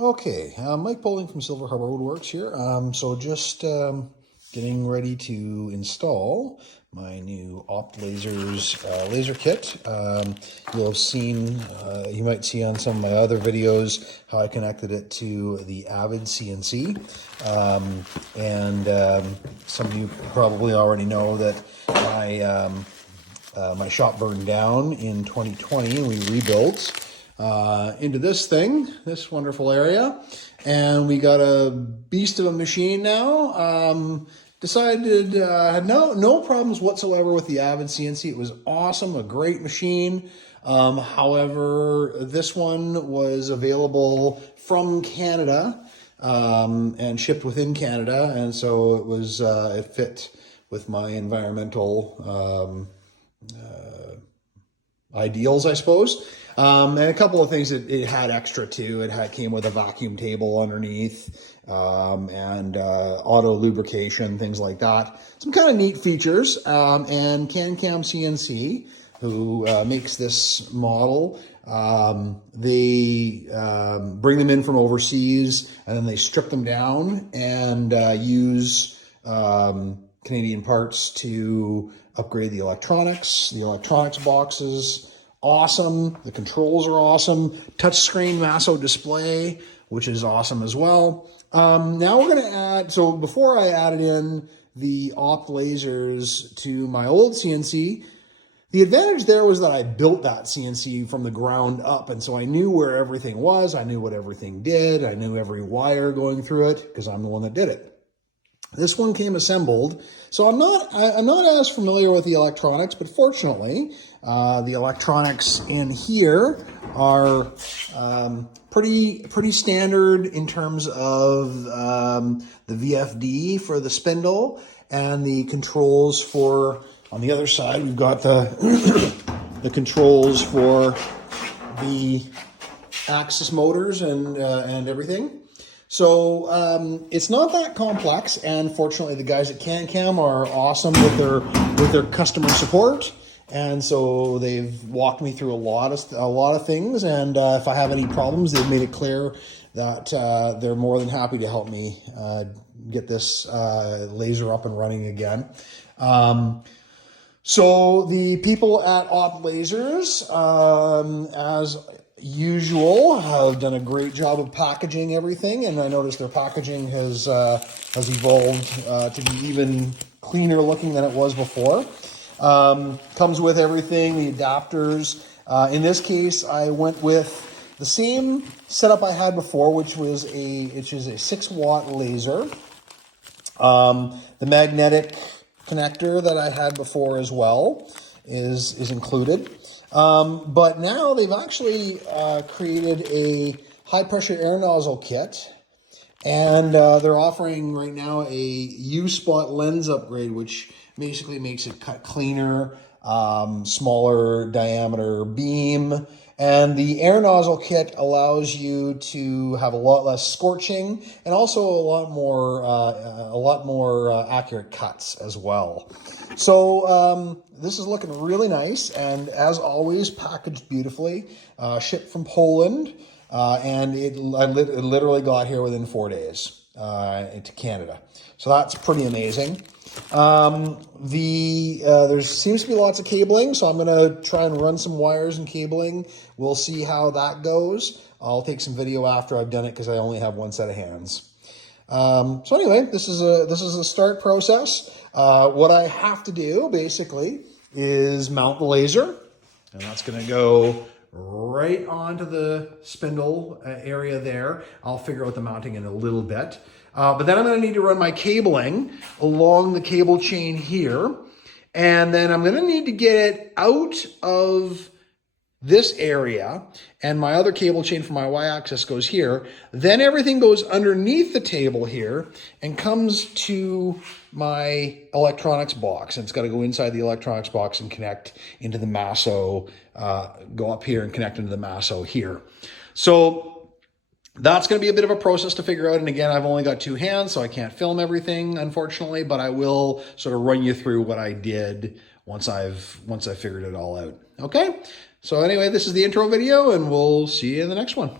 Okay, Mike Bowling from Silver Harbor Woodworks here. So just getting ready to install my new Opt Lasers laser kit. You'll have seen, you might see on some of my other videos how I connected it to the Avid CNC. Some of you probably already know that my shop burned down in 2020 and we rebuilt into this thing, this wonderful area, and we got a beast of a machine now. Decided had no problems whatsoever with the Avid CNC. It was awesome, a great machine. However, this one was available from Canada and shipped within Canada, and so it was it fit with my environmental ideals, I suppose. And a couple of things that it had extra too. It came with a vacuum table underneath and auto lubrication, things like that. Some kind of neat features. And CanCam CNC, who makes this model, they bring them in from overseas and then they strip them down and use Canadian parts to upgrade the electronics. The electronics boxes, awesome. The controls are awesome. Touchscreen Masso display, which is awesome as well. Now we're going to add, so before I added in the Opt lasers to my old CNC, the advantage there was that I built that CNC from the ground up, and so I knew where everything was, I knew what everything did, I knew every wire going through it, because I'm the one that did it. This one came assembled, so I'm not as familiar with the electronics, but fortunately, the electronics in here are pretty standard in terms of the VFD for the spindle and the controls for. On the other side, we've got the the controls for the axis motors and everything. So it's not that complex, and fortunately, the guys at CanCam are awesome with their customer support, and so they've walked me through a lot of things. And if I have any problems, they've made it clear that they're more than happy to help me get this laser up and running again. So the people at Opt Lasers, as usual, have done a great job of packaging everything, and I noticed their packaging has evolved to be even cleaner looking than it was before. Comes with everything, the adapters. In this case, I went with the same setup I had before, which is a 6-watt laser. The magnetic connector that I had before as well is included. But now they've actually created a high-pressure air nozzle kit, and they're offering right now a U-spot lens upgrade, which basically makes it cut cleaner, smaller diameter beam. And the air nozzle kit allows you to have a lot less scorching and also a lot more accurate cuts as well. So this is looking really nice, and as always, packaged beautifully, shipped from Poland, and it literally got here within 4 days to Canada. So that's pretty amazing. There seems to be lots of cabling, so I'm going to try and run some wires and cabling. We'll see how that goes. I'll take some video after I've done it because I only have one set of hands. So anyway, this is a start process. What I have to do basically is mount the laser, and that's going to go right onto the spindle area there. I'll figure out the mounting in a little bit. But then I'm going to need to run my cabling along the cable chain here. And then I'm going to need to get it out of this area. And my other cable chain for my Y-axis goes here. Then everything goes underneath the table here and comes to my electronics box. And it's got to go inside the electronics box and connect into the Masso, go up here and connect into the Masso here. So that's going to be a bit of a process to figure out. And again, I've only got 2 hands, so I can't film everything, unfortunately, but I will sort of run you through what I did once I've figured it all out. Okay? So anyway, this is the intro video, and we'll see you in the next one.